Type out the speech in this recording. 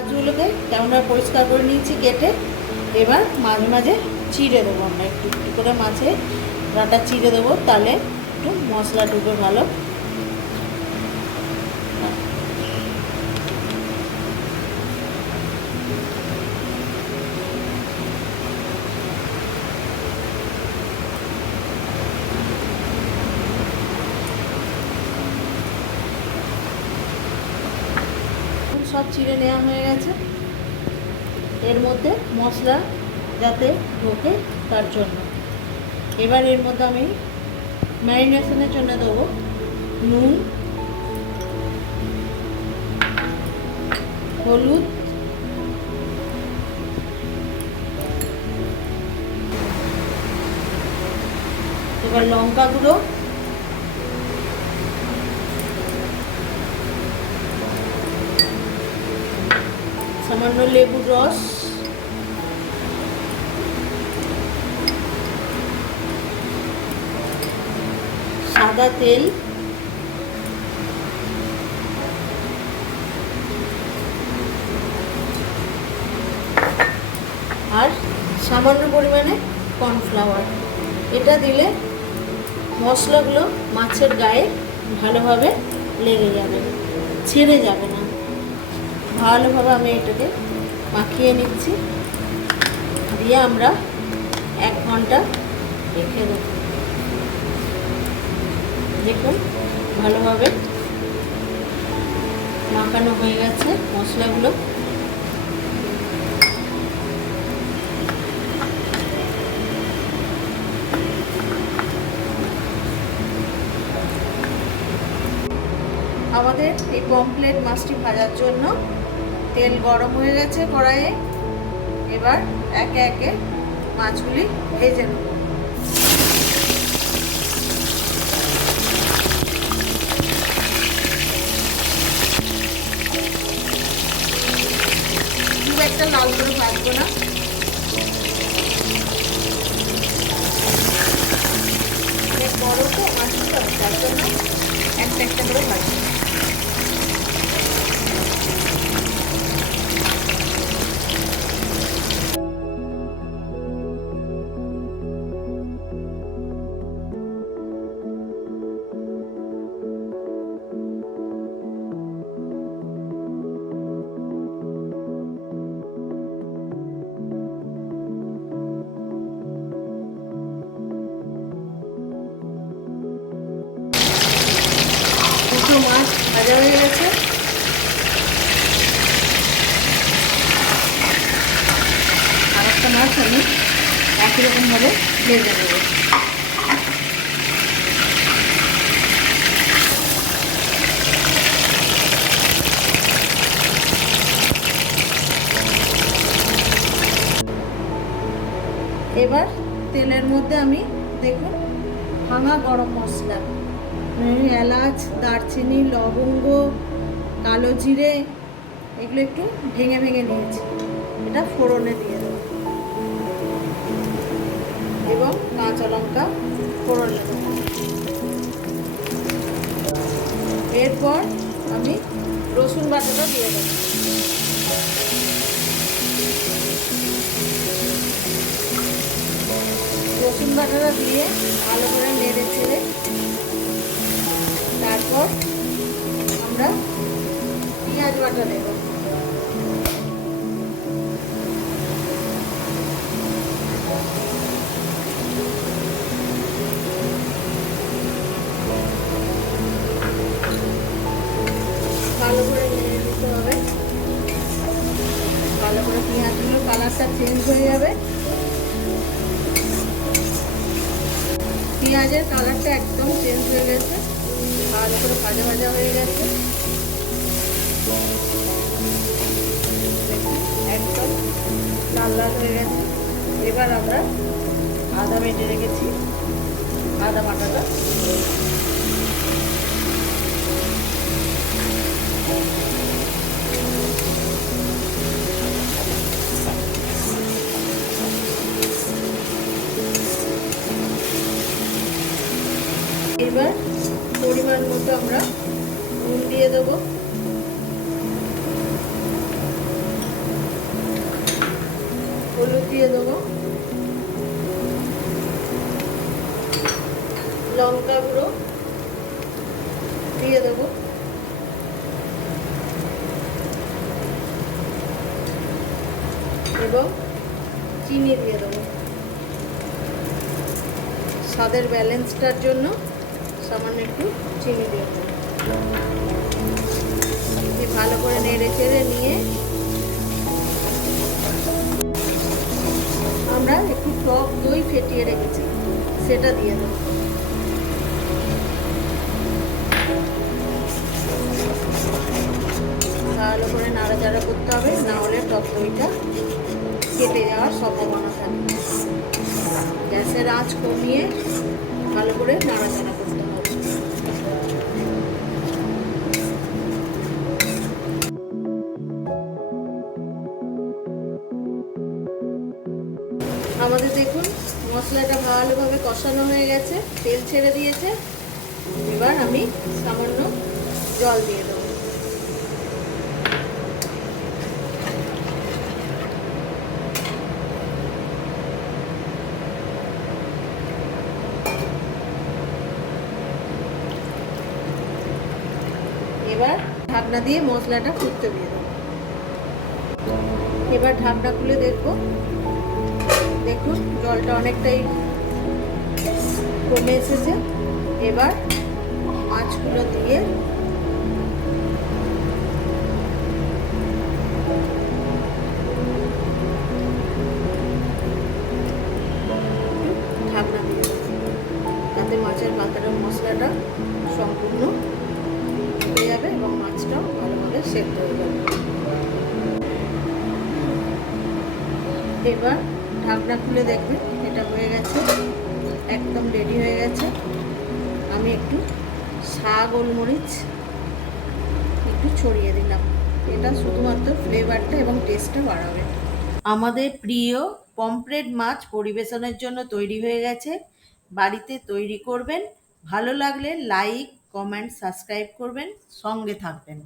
মাছগুলোকে কেমন পরিষ্কার করে নিয়েছি কেটে এবার মাঝে মাঝে চিড়ে দেবো আমরা একটু। একটু করে মাছে ডাটা চিড়ে দেবো, তাহলে একটু মশলা ঢুকে ভালো। সব চিড়ে নেওয়া হয়ে গেছে। এর মধ্যে মশলা যাতে ঢোকে তার জন্য। এবার এর মধ্যে আমি ম্যারিনেশনের জন্য দেবো নুন, হলুদ, এবার লঙ্কা গুঁড়ো সামান্য লেবুর রস। সাদা তেল। আর সামান্য পরিমাণে কর্নফ্লাওয়ার। এটা দিলে মশলাগুলো মাছের গায়ে ভালোভাবে লেগে যাবে, ছেড়ে যাবে না। ভালোভাবে আমি এটাকে মাখিয়ে নিচ্ছি। দিয়ে আমরা এক ঘণ্টা রেখে দেব। দেখুন, ভালোভাবে মাখানো হয়ে গেছে মশলাগুলো। আমাদের এই পমপ্লেট মাছটি ভাজার জন্য তেল গরম হয়ে গেছে কড়াইয়ে। এবার একে একে মাছগুলি ভেজে নেব। খুব একটা লাল করে ভাজবো না। রকমভাবে ভেজে নেব। এবার তেলের মধ্যে আমি দেখুন ভাঙা গরম মশলা। এলাচ, দারচিনি, লবঙ্গ, কালো জিরে, এগুলো একটু ভেঙে ভেঙে নিয়েছি। এটা ফোড়নে দিয়ে দেবো। এবং কাঁচা লঙ্কা ফোড়নে দেবো এরপর আমি রসুন বাটাটা দিয়ে দেবো। রসুন বাটাটা দিয়ে ভালো করে নেড়ে ছেড়ে তারপর আমরা পেঁয়াজ বাটা দেব কালারটা চেঞ্জ হয়ে যাবে। পেঁয়াজের কালারটা একদম চেঞ্জ হয়ে গেছে। ভালো করে ভাজা ভাজা হয়ে গেছে। একদম লাল লাল হয়ে গেছে। এবার আমরা আদা বেটে রেখেছি। আদা বাটাটা। এবার পরিমাণ মতো আমরা নুন দিয়ে দেবো। হলুদ দিয়ে দেবো। লঙ্কা গুঁড়ো দিয়ে দেবো। এবং চিনি দিয়ে দেবো। স্বাদের ব্যালেন্সটার জন্য সামান্য একটু চিনি দিয়ে দেবো। ভালো করে নেড়ে চেড়ে নিয়ে আমরা একটু টক দই ফেটিয়ে রেখেছি, সেটা দিয়ে দেবো। ভালো করে নাড়াচাড়া করতে হবে, না হলে টক দইটা কেটে যাওয়ার সম্ভাবনা থাকে গ্যাসের আঁচ কমিয়ে ভালো করে নাড়াচাড়া করতে হবে। আমাদের দেখুন, মশলাটা ভালোভাবে কষানো হয়ে গেছে, তেল ছেড়ে দিয়েছে। এবার আমি সামান্য জল দিয়ে দেবো। এবার ঢাকনা দিয়ে মশলাটা ফুটতে দিয়ে দেবো। এবার ঢাকনা খুলে দেখব। জলটা অনেকটাই কমে এসেছে। এবার মাছগুলো দিয়ে ঢাকনা দিয়ে তাতে মাছের পাতাটা মশলাটা সম্পূর্ণ হয়ে যাবে এবং মাছটাও ভালোভাবে সেদ্ধ হয়ে যাবে। এবার ঢাকনা খুলে দেখবেন এটা হয়ে গেছে, একদম রেডি হয়ে গেছে। আমি একটু শাক গোলমরিচ একটু ছড়িয়ে দিলাম। এটা শুধুমাত্র ফ্লেভারটা এবং টেস্টটা বাড়াবে। আমাদের প্রিয় পমফ্রেট মাছ পরিবেশনের জন্য তৈরি হয়ে গেছে। বাড়িতে তৈরি করবেন। ভালো লাগলে লাইক কমেন্ট সাবস্ক্রাইব করবেন। সঙ্গে থাকবেন।